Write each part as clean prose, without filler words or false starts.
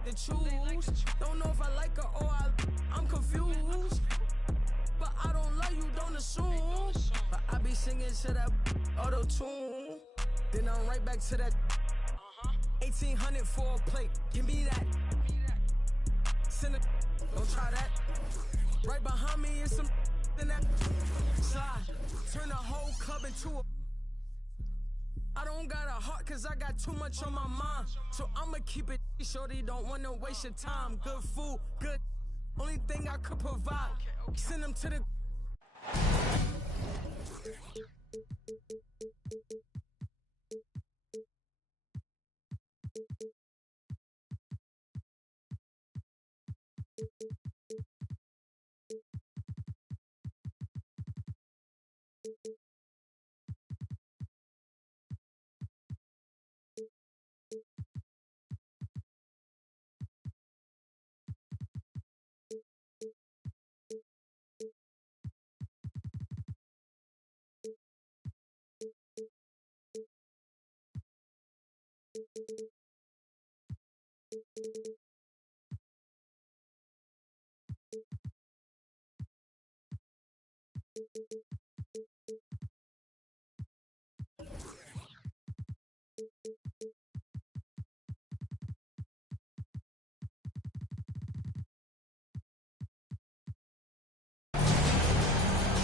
like to choose. Don't know if I like her or I'm confused. But I don't love you, don't assume. But I be singing to that auto-tune. Then I'm right back to that 1800 for a plate. Give me that. Send it. Don't try that. Right behind me is some in that slide. Turn the whole club into a. I don't got a heart cause I got too much on my mind. So I'ma keep it shorty, don't wanna waste your time. Good food, good. Only thing I could provide. Send them to the.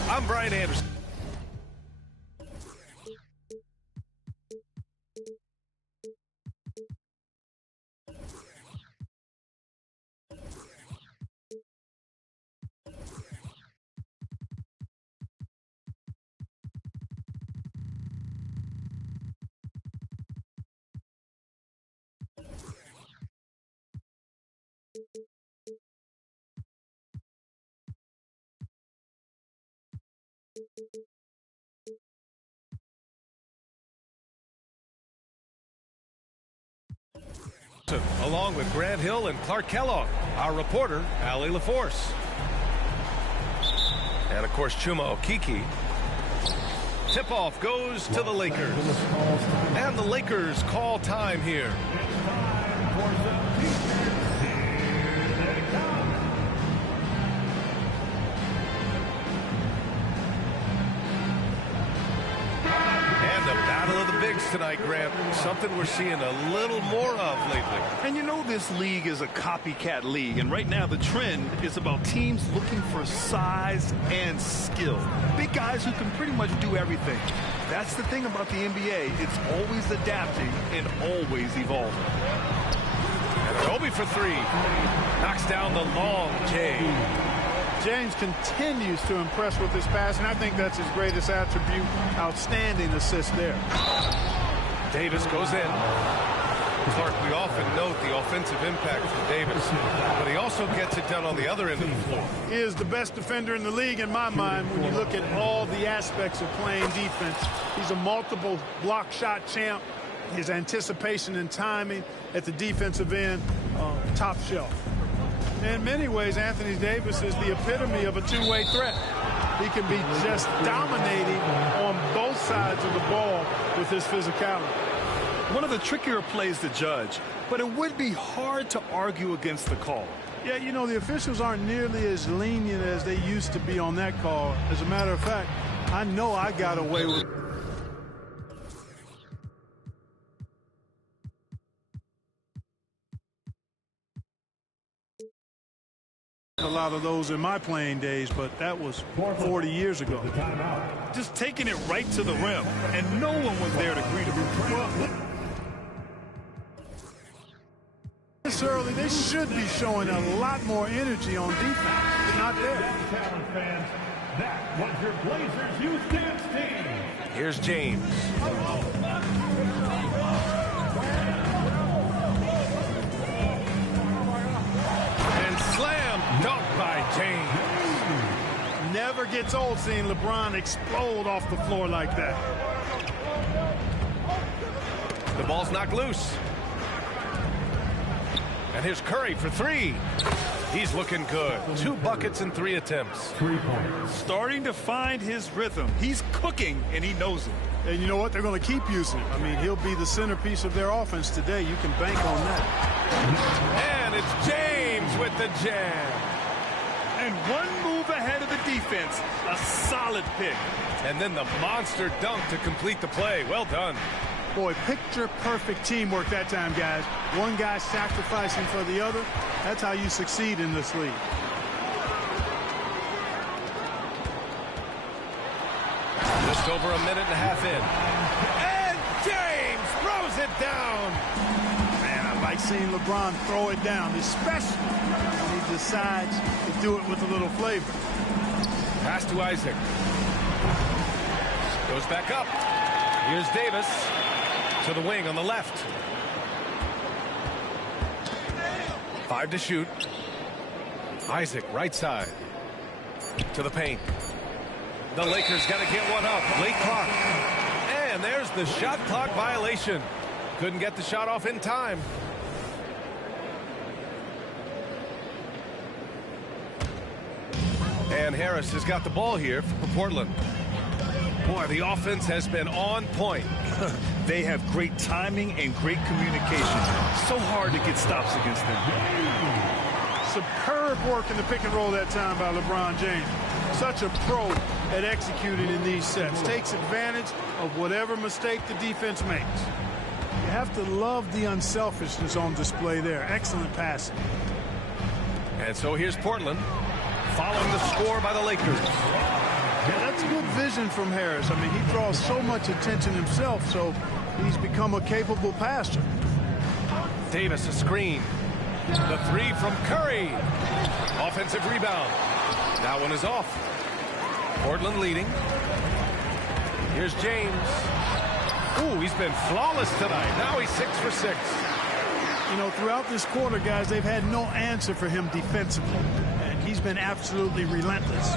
I'm Brian Anderson. Along with Grant Hill and Clark Kellogg, our reporter, Allie LaForce. And, of course, Chuma Okeke. Tip-off goes to the Lakers. And the Lakers call time here. Tonight, Grant, something we're seeing a little more of lately. And you know this league is a copycat league, and right now the trend is about teams looking for size and skill. Big guys who can pretty much do everything. That's the thing about the NBA. It's always adapting and always evolving. And Kobe for three. Knocks down the long J. James continues to impress with his pass, and I think that's his greatest attribute. Outstanding assist there. Davis goes in. Clark, we often note the offensive impact from Davis, but he also gets it done on the other end of the floor. He is the best defender in the league in my mind when you look at all the aspects of playing defense. He's a multiple block shot champ. His anticipation and timing at the defensive end, top shelf. In many ways, Anthony Davis is the epitome of a two-way threat. He can be just dominating on both sides of the ball with his physicality. One of the trickier plays to judge, but it would be hard to argue against the call. Yeah, you know, the officials aren't nearly as lenient as they used to be on that call. As a matter of fact, I know I got away with a lot of those in my playing days, but that was 40 years ago. Just taking it right to the rim, and no one was there to greet him. This early, they should be showing a lot more energy on defense. They're not there. Fans, that was your Blazers Youth Dance Team. Here's James. And slam dunk by James. Never gets old seeing LeBron explode off the floor like that. The ball's knocked loose. And here's Curry for three. He's looking good. 2 buckets and 3 attempts. 3 points. Starting to find his rhythm. He's cooking, and he knows it. And you know what? They're going to keep using him. I mean, he'll be the centerpiece of their offense today. You can bank on that. And It's James with the jam. And one move ahead of the defense. A solid pick. And then the monster dunk to complete the play. Well done. Boy, picture-perfect teamwork that time, guys. One guy sacrificing for the other. That's how you succeed in this league. Just over a minute and a half in. And James throws it down. Man, I like seeing LeBron throw it down, especially when he decides to do it with a little flavor. Pass to Isaac. Goes back up. Here's Davis to the wing on the left. 5 to shoot. Isaac, right side. To the paint. The Lakers got to get one up. Late clock. And there's the shot clock violation. Couldn't get the shot off in time. And Harris has got the ball here for Portland. Boy, the offense has been on point. They have great timing and great communication. So hard to get stops against them. Superb work in the pick and roll that time by LeBron James. Such a pro at executing in these sets. Takes advantage of whatever mistake the defense makes. You have to love the unselfishness on display there. Excellent passing. And so here's Portland following the score by the Lakers. Yeah, that's good vision from Harris. I mean, he draws so much attention himself, so he's become a capable passer. Davis a screen. The 3 from Curry. Offensive rebound. That one is off. Portland leading. Here's James. Ooh, he's been flawless tonight. Now he's 6 for 6. You know, throughout this quarter, guys, they've had no answer for him defensively. And he's been absolutely relentless.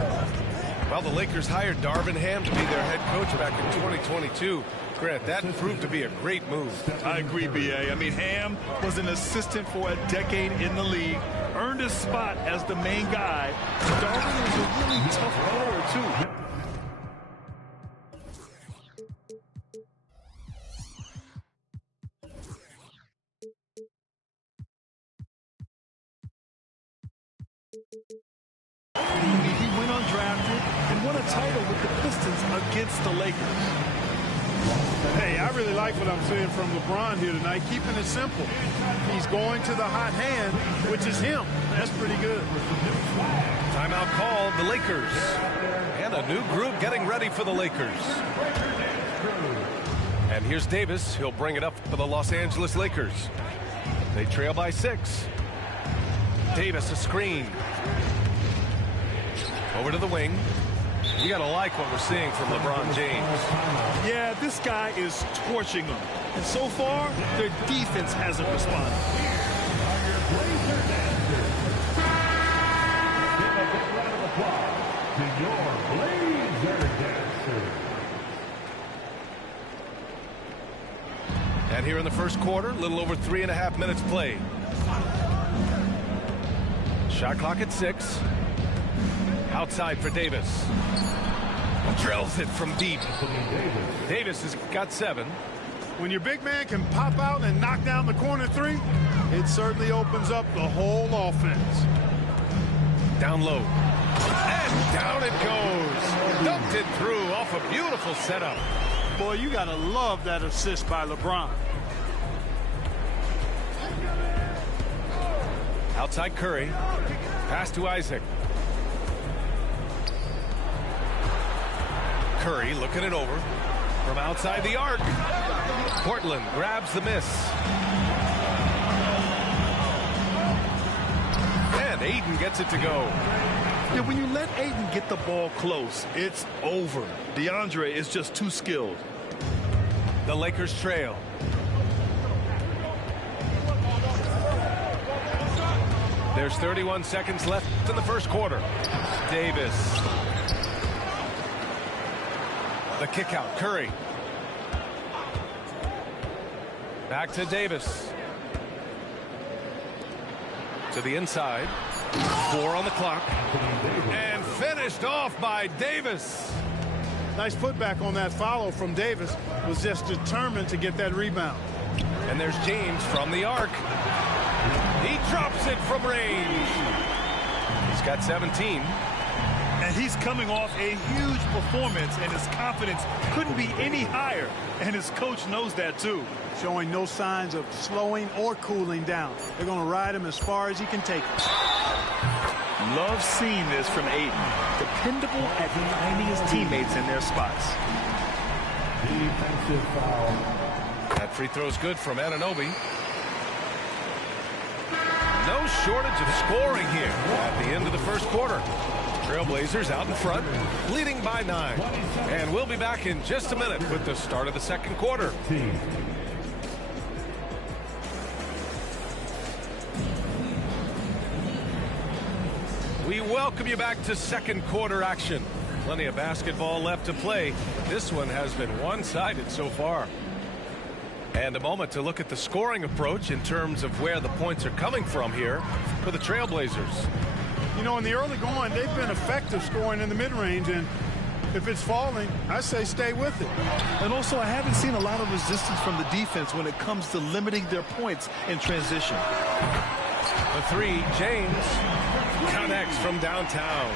Well, the Lakers hired Darvin Ham to be their head coach back in 2022. Grant, that proved to be a great move. I agree, B.A. I mean, Ham was an assistant for a decade in the league, earned his spot as the main guy. Darvin was a really tough player, too. He went undrafted and won a title with the Pistons against the Lakers. Hey, I really like what I'm seeing from LeBron here tonight, keeping it simple. He's going to the hot hand, which is him. That's pretty good. Timeout called, the Lakers. And a new group getting ready for the Lakers. And here's Davis. He'll bring it up for the Los Angeles Lakers. They trail by 6. Davis a screen. Over to the wing. You got to like what we're seeing from LeBron James. Yeah, this guy is torching them. And so far, their defense hasn't responded. And here in the first quarter, a little over 3.5 minutes played. Shot clock at 6. Outside for Davis. Drills it from deep. Davis has got 7. When your big man can pop out and knock down the corner 3, it certainly opens up the whole offense. Down low. And down it goes. Dumped it through off a beautiful setup. Boy, you got to love that assist by LeBron. Outside Curry. Pass to Isaac. Curry looking it over from outside the arc. Portland grabs the miss. And Aiden gets it to go. Yeah, when you let Aiden get the ball close, it's over. DeAndre is just too skilled. The Lakers trail. There's 31 seconds left in the first quarter. Davis. The kick out, Curry. Back to Davis. To the inside. 4 on the clock. And finished off by Davis. Nice putback on that follow from Davis. Was just determined to get that rebound. And there's James from the arc. He drops it from range. He's got 17. And he's coming off a huge performance, and his confidence couldn't be any higher. And his coach knows that, too. Showing no signs of slowing or cooling down. They're going to ride him as far as he can take him. Love seeing this from Ayton. Dependable at finding his teammates in their spots. Defensive foul. That free throw's good from Anunoby. No shortage of scoring here at the end of the first quarter. Trailblazers out in front, leading by 9. And we'll be back in just a minute with the start of the second quarter. We welcome you back to second quarter action. Plenty of basketball left to play. This one has been one-sided so far. And a moment to look at the scoring approach in terms of where the points are coming from here for the Trailblazers. You know, in the early going, they've been effective scoring in the mid-range, and if it's falling, I say stay with it. And also, I haven't seen a lot of resistance from the defense when it comes to limiting their points in transition. The three, James connects from downtown.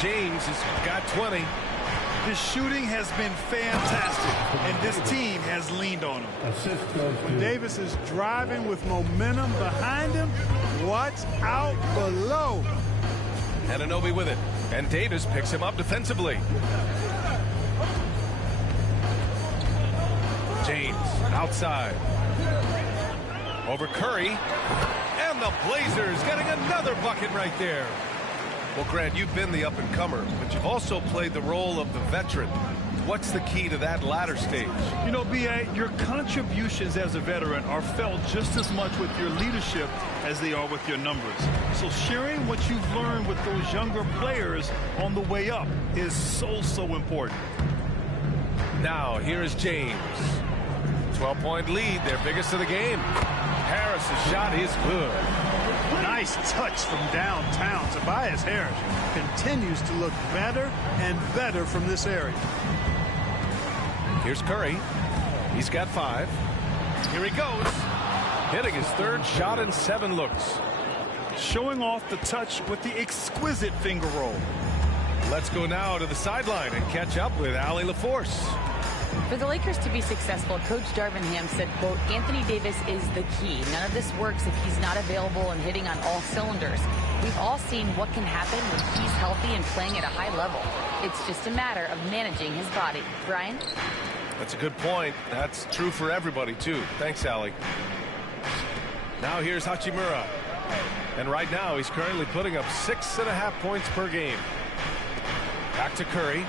James has got 20. His shooting has been fantastic, and this team has leaned on him. When Davis is driving with momentum behind him, what's out below? Anunoby with it, and Davis picks him up defensively. James outside. Over Curry, and the Blazers getting another bucket right there. Well, Grant, you've been the up-and-comer, but you've also played the role of the veteran. What's the key to that latter stage? You know, B.A., your contributions as a veteran are felt just as much with your leadership as they are with your numbers. So sharing what you've learned with those younger players on the way up is so important. Now, here is James. 12-point lead, their biggest of the game. Harris's shot is good. Nice touch from downtown. Tobias Harris continues to look better and better from this area. Here's Curry. He's got 5. Here he goes. Hitting his third shot in 7 looks. Showing off the touch with the exquisite finger roll. Let's go now to the sideline and catch up with Allie LaForce. For the Lakers to be successful, Coach Darvin Ham said, quote, Anthony Davis is the key. None of this works if he's not available and hitting on all cylinders. We've all seen what can happen when he's healthy and playing at a high level. It's just a matter of managing his body. Brian? That's a good point. That's true for everybody, too. Thanks, Allie. Now here's Hachimura. And right now, he's currently putting up 6.5 points per game. Back to Curry.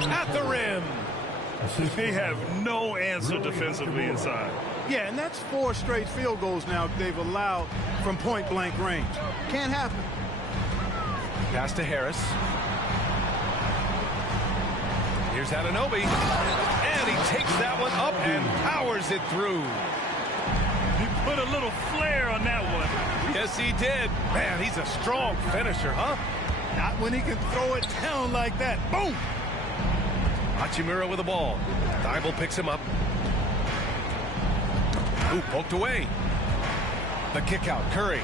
At the rim. They have no answer defensively inside. Yeah, and that's 4 straight field goals now they've allowed from point-blank range. Can't happen. Pass to Harris. Here's Anunoby. And he takes that one up and powers it through. He put a little flair on that one. Yes, he did. Man, he's a strong finisher, huh? Not when he can throw it down like that. Boom! Hachimura with the ball. Thibault picks him up. Ooh, poked away. The kick out, Curry.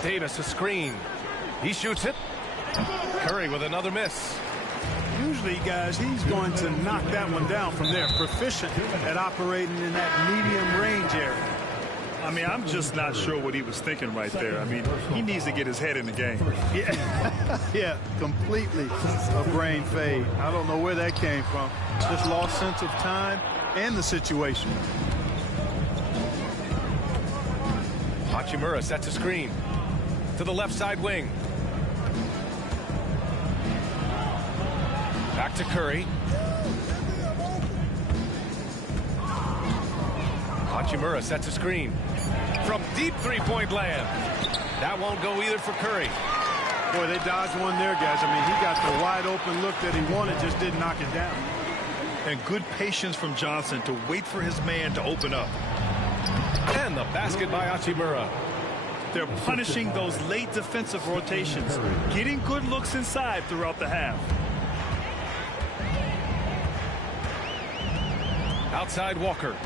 Davis a screen. He shoots it. Curry with another miss. Usually, guys, he's going to knock that one down from there. Proficient at operating in that medium range area. I mean, I'm just not sure what he was thinking right there. I mean, he needs to get his head in the game. Yeah, completely a brain fade. I don't know where that came from. Just lost sense of time and the situation. Hachimura sets a screen to the left side wing. Back to Curry. Hachimura sets a screen from deep three-point land. That won't go either for Curry. Boy, they dodged one there, guys. I mean, he got the wide-open look that he wanted, just didn't knock it down. And good patience from Johnson to wait for his man to open up. And the basket by Hachimura. They're punishing those late defensive rotations, getting good looks inside throughout the half. Outside Walker.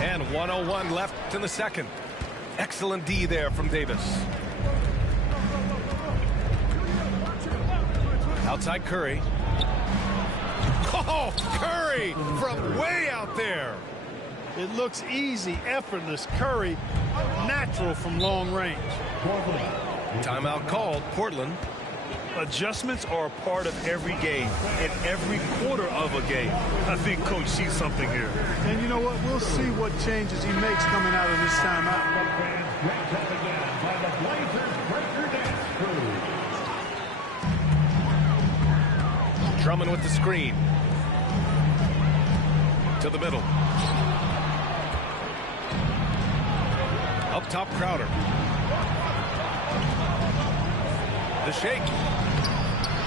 And 1:01 left in the second. Excellent D there from Davis. Outside Curry. Oh, Curry from way out there. It looks easy, effortless. Curry, natural from long range. Timeout called. Portland. Adjustments are a part of every game, in every quarter of a game. I think Coach sees something here. And you know what? We'll see what changes he makes coming out of this timeout. Drummond with the screen. To the middle. Up top, Crowder. The shake.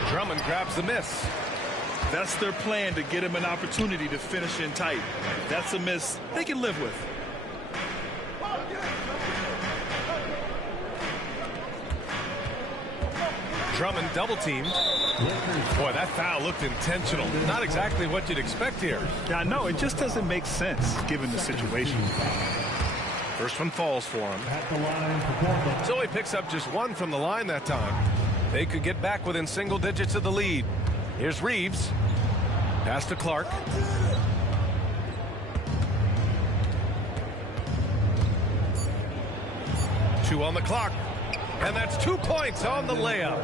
Drummond grabs the miss. That's their plan, to get him an opportunity to finish in tight. That's a miss they can live with. Drummond double teamed. Boy, that foul looked intentional. Not exactly what you'd expect here. Yeah, no, it just doesn't make sense given the situation. First one falls for him. So he picks up just one from the line that time. They could get back within single digits of the lead. Here's Reeves. Pass to Clark. Two on the clock. And that's 2 points on the layup.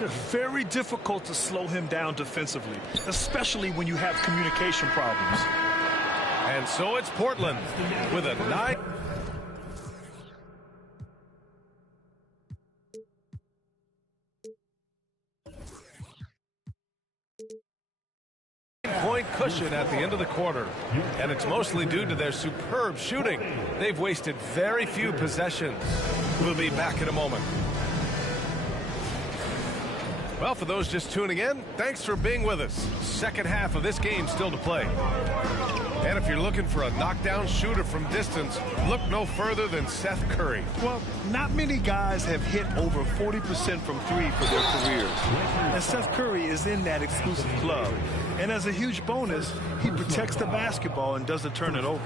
It's very difficult to slow him down defensively, especially when you have communication problems. And so it's Portland with a 9. Point cushion at the end of the quarter, and it's mostly due to their superb shooting. They've wasted very few possessions. We'll be back in a moment. Well, for those just tuning in, thanks for being with us. Second half of this game still to play. And if you're looking for a knockdown shooter from distance, look no further than Seth Curry. Well, not many guys have hit over 40% from three for their careers. And Seth Curry is in that exclusive club. And as a huge bonus, he protects the basketball and doesn't turn it over.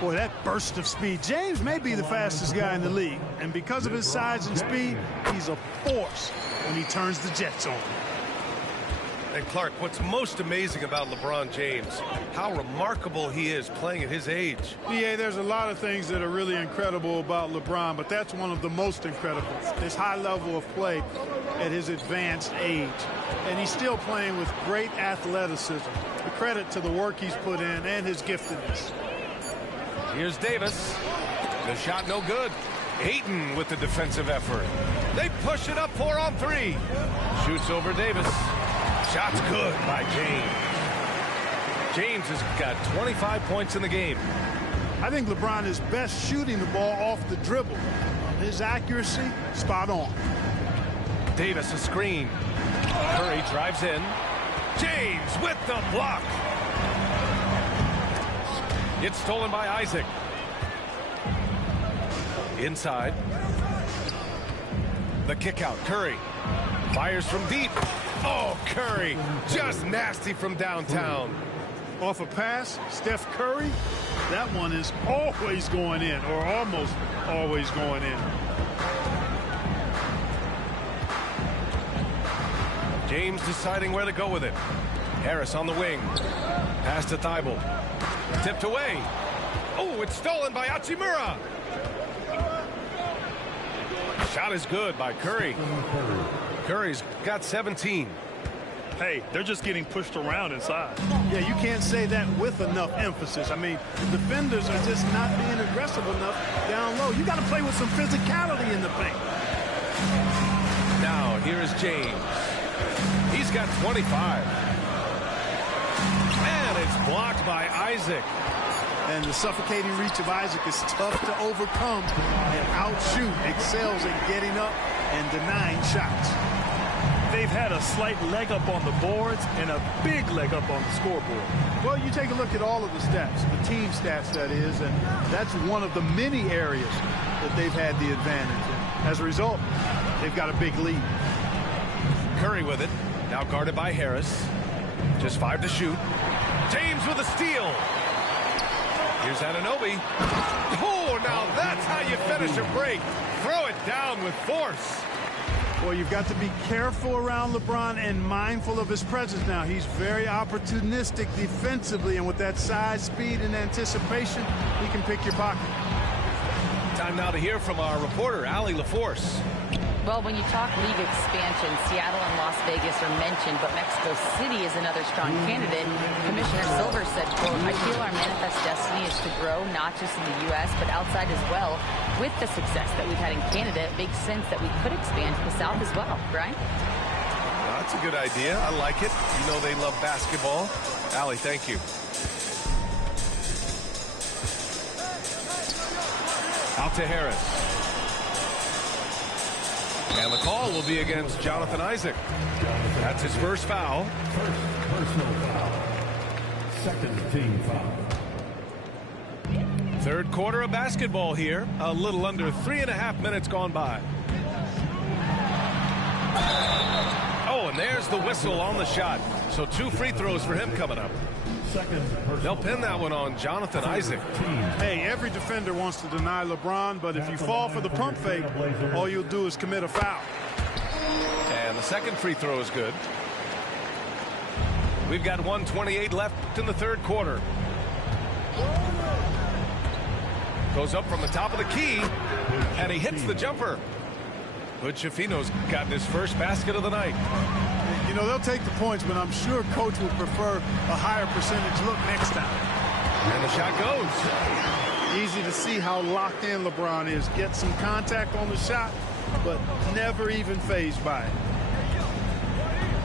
Boy, that burst of speed. James may be the fastest guy in the league. And because of his size and speed, he's a force when he turns the Jets on. And Clark, what's most amazing about LeBron James, how remarkable he is playing at his age. Yeah, there's a lot of things that are really incredible about LeBron, but that's one of the most incredible. His high level of play at his advanced age. And he's still playing with great athleticism. The credit to the work he's put in and his giftedness. Here's Davis. The shot no good. Ayton with the defensive effort. They push it up 4 on 3. Shoots over Davis. Shot's good by James. James has got 25 points in the game. I think LeBron is best shooting the ball off the dribble. His accuracy, spot on. Davis a screen. Curry drives in. James with the block. It's stolen by Isaac. Inside. The kick out. Curry fires from deep. Oh, Curry, just nasty from downtown. Off a pass, Steph Curry, that one is always going in, or almost always going in. James deciding where to go with it. Harris on the wing. Pass to Thibault. Tipped away. Oh, it's stolen by Hachimura. Shot is good by Curry. Curry's got 17. Hey, they're just getting pushed around inside. Yeah, you can't say that with enough emphasis. I mean, the defenders are just not being aggressive enough down low. You got to play with some physicality in the paint. Now, here is James. He's got 25. And it's blocked by Isaac. And the suffocating reach of Isaac is tough to overcome and outshoot. Excels at getting up and denying shots. They've had a slight leg up on the boards and a big leg up on the scoreboard. Well, you take a look at all of the stats, the team stats that is, and that's one of the many areas that they've had the advantage. And as a result, they've got a big lead. Curry with it. Now guarded by Harris. Just 5 to shoot. James with a steal. Here's Anunoby. Oh, now that's how you finish a break. Throw it down with force. Well, you've got to be careful around LeBron and mindful of his presence now. He's very opportunistic defensively, and with that size, speed, and anticipation, he can pick your pocket. Time now to hear from our reporter, Allie LaForce. Well, when you talk league expansion, Seattle and Las Vegas are mentioned, but Mexico City is another strong candidate. Commissioner Silver said, quote, I feel our manifest destiny is to grow not just in the U.S., but outside as well. With the success that we've had in Canada, it makes sense that we could expand to the South as well. Brian? That's a good idea. I like it. You know they love basketball. Allie, thank you. Out to Harris. And the call will be against Jonathan Isaac. That's his first foul. First personal foul. Second team foul. Third quarter of basketball here. A little under 3.5 minutes gone by. Oh, and there's the whistle on the shot. So 2 free throws for him coming up. They'll pin that one on Jonathan Isaac. Hey, every defender wants to deny LeBron, but if you fall for the pump fake, all you'll do is commit a foul. And the second free throw is good. We've got 1:28 left in the third quarter. Goes up from the top of the key, and he hits the jumper. Hood-Schifino's gotten his first basket of the night. You know, they'll take the points, but I'm sure coach will prefer a higher percentage look next time. And the shot goes. Easy to see how locked in LeBron is. Get some contact on the shot, but never even fazed by it.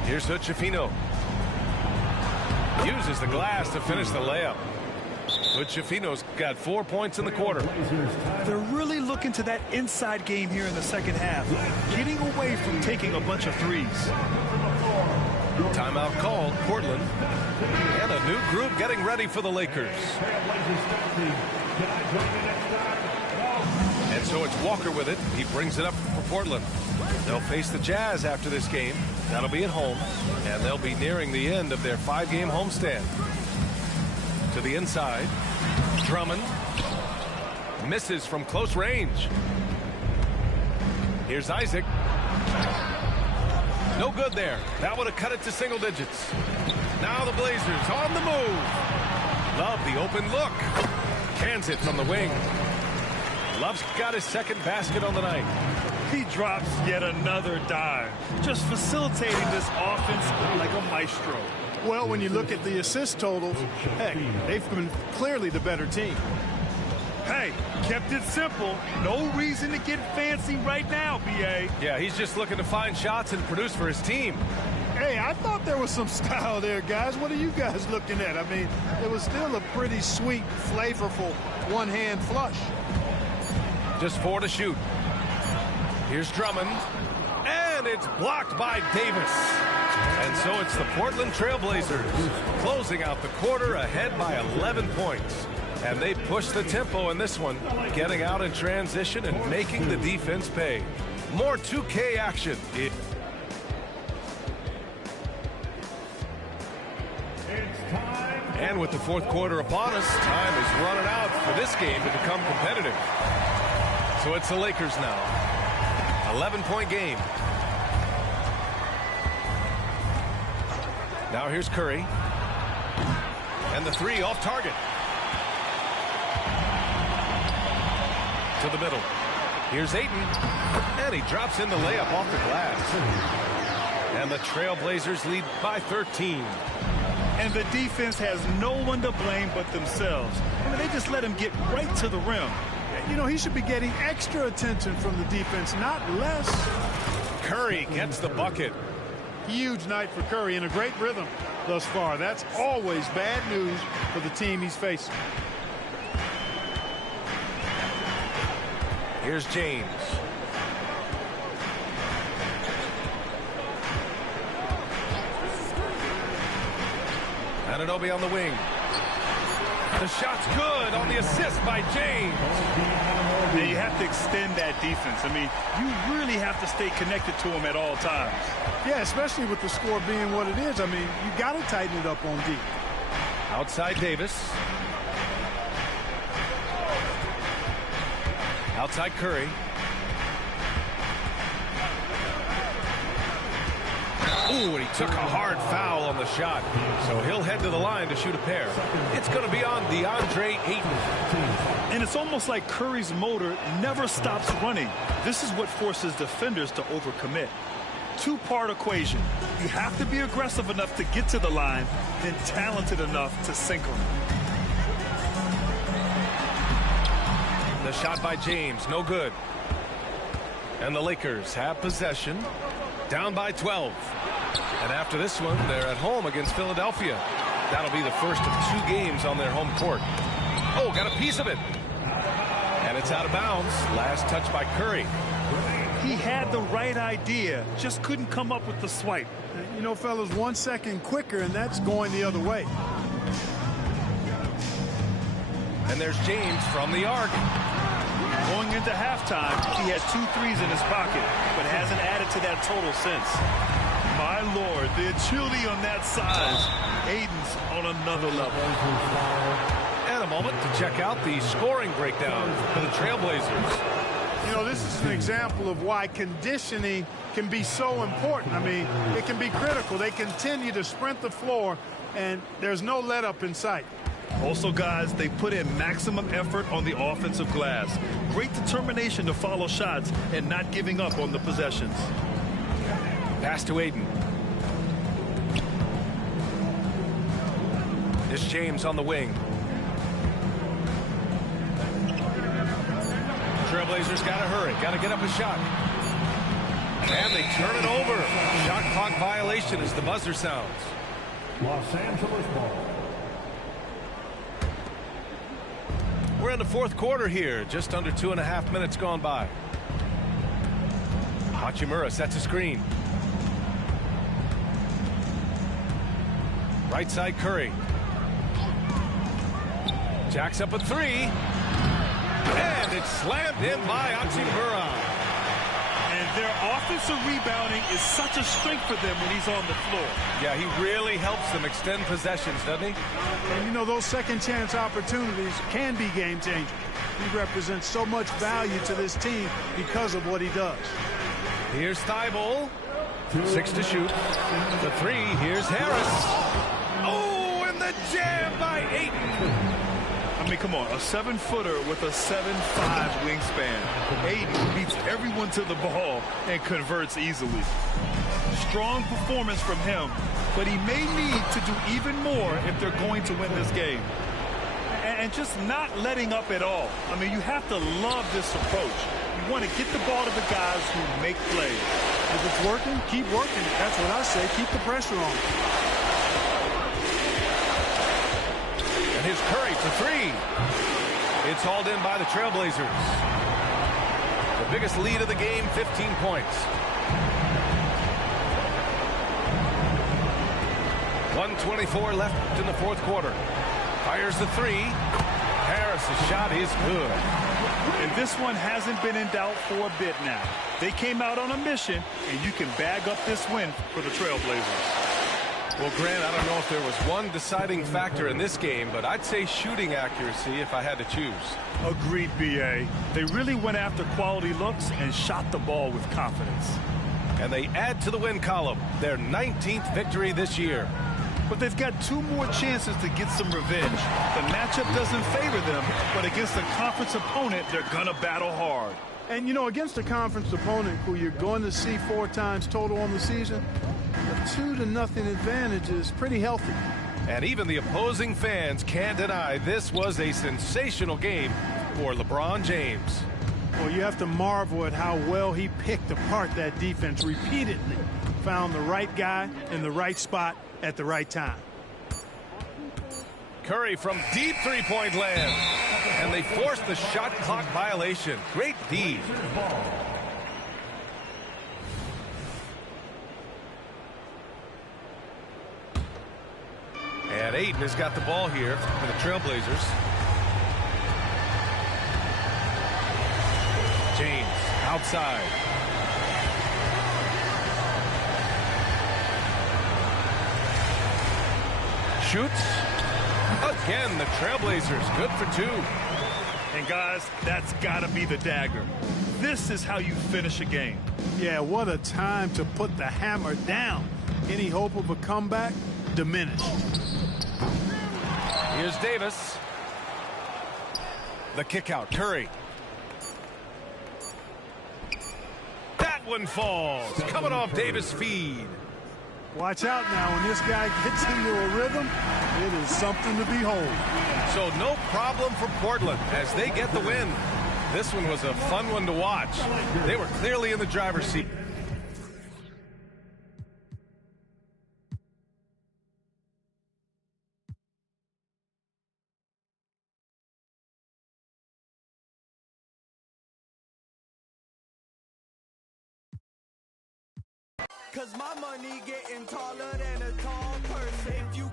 Here's Hood-Schifino. Uses the glass to finish the layup. Hood-Schifino's got 4 points in the quarter. They're really looking to that inside game here in the second half, getting away from taking a bunch of threes. Timeout called, Portland. And a new group getting ready for the Lakers. And so it's Walker with it. He brings it up for Portland. They'll face the Jazz after this game. That'll be at home. And they'll be nearing the end of their 5-game homestand. To the inside. Drummond. Misses from close range. Here's Isaac. No good there. That would have cut it to single digits. Now the Blazers on the move. Love the open look. Cans it from the wing. Love's got his second basket on the night. He drops yet another dive, just facilitating this offense like a maestro. Well, when you look at the assist totals, heck, they've been clearly the better team. Hey, kept it simple. No reason to get fancy right now, B.A. Yeah, he's just looking to find shots and produce for his team. Hey, I thought there was some style there, guys. What are you guys looking at? I mean, it was still a pretty sweet, flavorful one-hand flush. Just 4 to shoot. Here's Drummond. And it's blocked by Davis. And so it's the Portland Trailblazers closing out the quarter ahead by 11 points. And they push the tempo in this one, getting out in transition and making the defense pay. More 2K action. And with the fourth quarter upon us, time is running out for this game to become competitive. So it's the Lakers now. 11-point game. Now here's Curry. And the 3 off target. To the middle. Here's Ayton. And he drops in the layup off the glass. And the Trailblazers lead by 13. And the defense has no one to blame but themselves. I mean, they just let him get right to the rim. You know, he should be getting extra attention from the defense, not less. Curry gets the bucket. Huge night for Curry and a great rhythm thus far. That's always bad news for the team he's facing. Here's James. Anunoby on the wing. The shot's good on the assist by James. And you have to extend that defense. I mean, you really have to stay connected to him at all times. Yeah, especially with the score being what it is. I mean, you got to tighten it up on D. Outside Davis. Outside Curry. Ooh, and he took a hard foul on the shot. So he'll head to the line to shoot a pair. It's going to be on DeAndre Ayton. And it's almost like Curry's motor never stops running. This is what forces defenders to overcommit. Two-part equation. You have to be aggressive enough to get to the line, then talented enough to sink them. The shot by James, no good. And the Lakers have possession, down by 12. And after this one, they're at home against Philadelphia. That'll be the first of 2 games on their home court. Oh, got a piece of it. And it's out of bounds. Last touch by Curry. He had the right idea, just couldn't come up with the swipe. You know, fellas, 1 second quicker, and that's going the other way. And there's James from the arc. Going into halftime, he has 2 threes in his pocket, but hasn't added to that total since. My Lord, the agility on that size. Aiden's on another level. And a moment to check out the scoring breakdown for the Trailblazers. You know, this is an example of why conditioning can be so important. I mean, it can be critical. They continue to sprint the floor, and there's no let up in sight. Also, guys, they put in maximum effort on the offensive glass. Great determination to follow shots and not giving up on the possessions. Pass to Ayton. This James on the wing. Trailblazers got to hurry. Got to get up a shot. And they turn it over. Shot clock violation as the buzzer sounds. Los Angeles ball. We're in the 4th quarter here. Just under 2.5 minutes gone by. Hachimura sets a screen. Right side Curry. Jacks up a 3. And it's slammed in by Hachimura. And their offensive rebounding is such a strength for them when he's on the floor. Yeah, he really helps them extend possessions, doesn't he? And you know, those second chance opportunities can be game changers. He represents so much value to this team because of what he does. Here's Thibault. 6 to shoot. The 3. Here's Harris. Oh, and the jam by Ayton. I mean, come on, a 7-footer with a 7'5" wingspan. Ayton beats everyone to the ball and converts easily. Strong performance from him, but he may need to do even more if they're going to win this game. And just not letting up at all. I mean, you have to love this approach. You want to get the ball to the guys who make plays. If it's working, keep working. That's what I say. Keep the pressure on. And here's Curry for 3. It's hauled in by the Trailblazers. The biggest lead of the game, 15 points. 1:24 left in the 4th quarter. Fires the 3. Harris's shot is good. And this one hasn't been in doubt for a bit now. They came out on a mission, and you can bag up this win for the Trailblazers. Well, Grant, I don't know if there was one deciding factor in this game, but I'd say shooting accuracy if I had to choose. Agreed, B.A. They really went after quality looks and shot the ball with confidence. And they add to the win column, their 19th victory this year. But they've got 2 more chances to get some revenge. The matchup doesn't favor them, but against a conference opponent, they're going to battle hard. And, you know, against a conference opponent who you're going to see 4 times total on the season, a 2-0 advantage is pretty healthy. And even the opposing fans can't deny this was a sensational game for LeBron James. Well, you have to marvel at how well he picked apart that defense repeatedly. Found the right guy in the right spot at the right time. Curry from deep 3-point land. And they forced the shot clock violation. Great D. And Ayton has got the ball here for the Trailblazers. James outside. Shoots. Again, the Trailblazers good for two. And guys, that's got to be the dagger. This is how you finish a game. Yeah, what a time to put the hammer down. Any hope of a comeback diminished. Here's Davis. The kick out. Curry. That one falls. Coming off Davis' feed. Watch out now. When this guy gets into a rhythm, it is something to behold. So no problem for Portland as they get the win. This one was a fun one to watch. They were clearly in the driver's seat. Cause my money getting taller than a tall person. If you